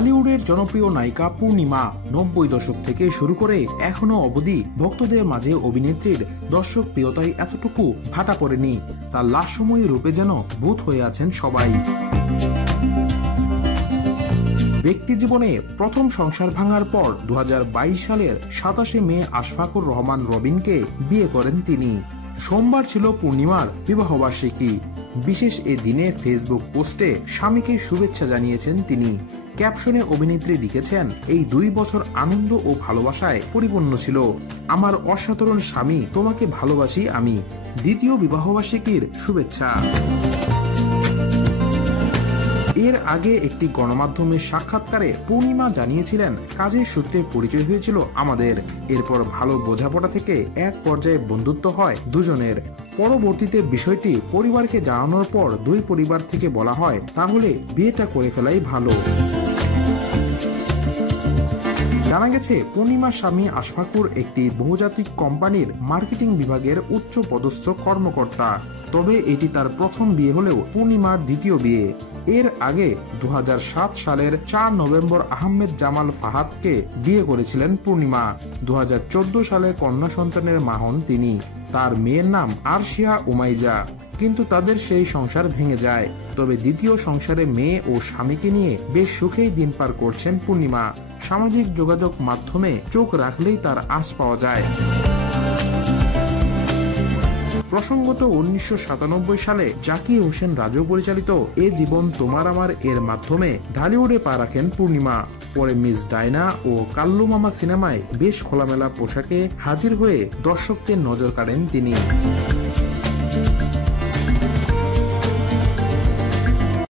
ঢালিউডের জনপ্রিয় নায়িকা পূর্ণিমা 90 দশক থেকে শুরু করে এখনো অবধি ভক্তদের মাঝে অভিনেত্রীর দর্শক প্রিয়তায় এতটুকু ভাটা পড়েনি। তার লাশময়ী রূপে যেন ভূত হয়ে আছেন সবাই। ব্যক্তি জীবনে প্রথম সংসার ভাঙার পর 2022 সালের 27 মে আশফাকুর রহমান রবিনকে বিয়ে করেন তিনি। সোমবার ছিল পূর্ণিমার বিবাহবার্ষিকী। বিশেষ এ দিনে ফেসবুক পোস্টে স্বামীকে শুভেচ্ছা জানিয়েছেন তিনি। ক্যাপশনে অভিনেত্রী লিখেছেন, এই 2 বছর আনন্দ ও ভালোবাসায় পরিপূর্ণ ছিল। আমার অসাধারণ স্বামী, তোমাকে ভালোবাসি আমি। দ্বিতীয় বিবাহবার্ষিকীর শুভেচ্ছা। এর আগে একটি গণমাধ্যমের সাক্ষাৎকারে পূর্ণিমা জানিয়েছিলেন, কাজের সূত্রে পরিচয় হয়েছিল আমাদের। এরপর ভালো বোঝাপড়া থেকে এক পর্যায়ে বন্ধুত্ব হয় দুজনের। পরবর্তীতে বিষয়টি পরিবারকে জানানোর পর 2 পরিবার থেকে বলা হয়, তাহলে বিয়েটা করে ফেলাই ভালো। জানা গেছে, পূর্ণিমার স্বামী আশফাকুর একটি বহুজাতিক কোম্পানির মার্কেটিং বিভাগের উচ্চ পদস্থ কর্মকর্তা। তবে এটি তার প্রথম বিয়ে হলেও পূর্ণিমার দ্বিতীয় বিয়ে। এর আগে 2007 সালের 4 নভেম্বর আহমেদ জামাল ফাহাদকে বিয়ে করেছিলেন পূর্ণিমা। 2014 সালে কন্যা সন্তানের মা হন তিনি। তার মেয়ের নাম আরশিয়া উমাইজা। কিন্তু তাদের সেই সংসার ভেঙে যায়। তবে দ্বিতীয় সংসারে মেয়ে ও স্বামীকে নিয়ে বেশ সুখেই দিন পার করছেন পূর্ণিমা। সামাজিক যোগাযোগ মাধ্যমে চোখ রাখলেই তার আশ পাওয়া যায়। প্রসঙ্গত 1997 সালে জাকির হোসেন রাজু পরিচালিত এ জীবন তোমার আমার এর মাধ্যমে ঢালিউডে পা রাখেন পূর্ণিমা। পরে মিস ডায়না ও কাল্লু মামা সিনেমায় বেশ খোলামেলা পোশাকে হাজির হয়ে দর্শকদের নজর কাড়েন তিনি।